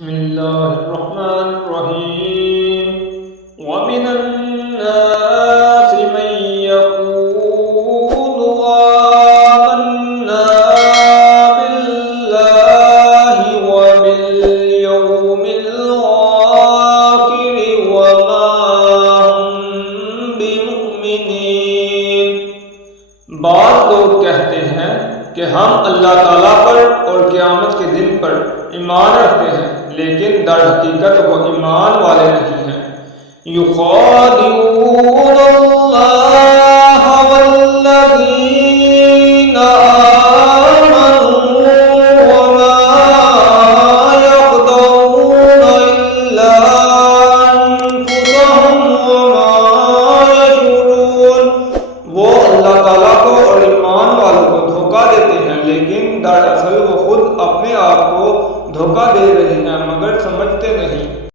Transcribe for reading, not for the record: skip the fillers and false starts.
بسم الله الرحمن الرحيم ومن الناس من يقول آمنا بالله وباليوم الآخر وما هم بمؤمنين۔ بعض لوگ کہتے ہیں کہ ہم اللہ تعالیٰ پر اور قیامت کے دن پر ایمان رکھتے ہیں، لیکن در حقیقت وہ ایمان والے نہیں ہیں۔ یخادعون اللہ والذین آمنوا وما یخدعون الا انفسهم وما یشعرون۔ وہ اللہ تعالیٰ کو اور ایمان والوں کو دھوکہ دیتے ہیں، لیکن دراصل وہ خود اپنے آپ کو دھوکہ دے رہے ہیں، مگر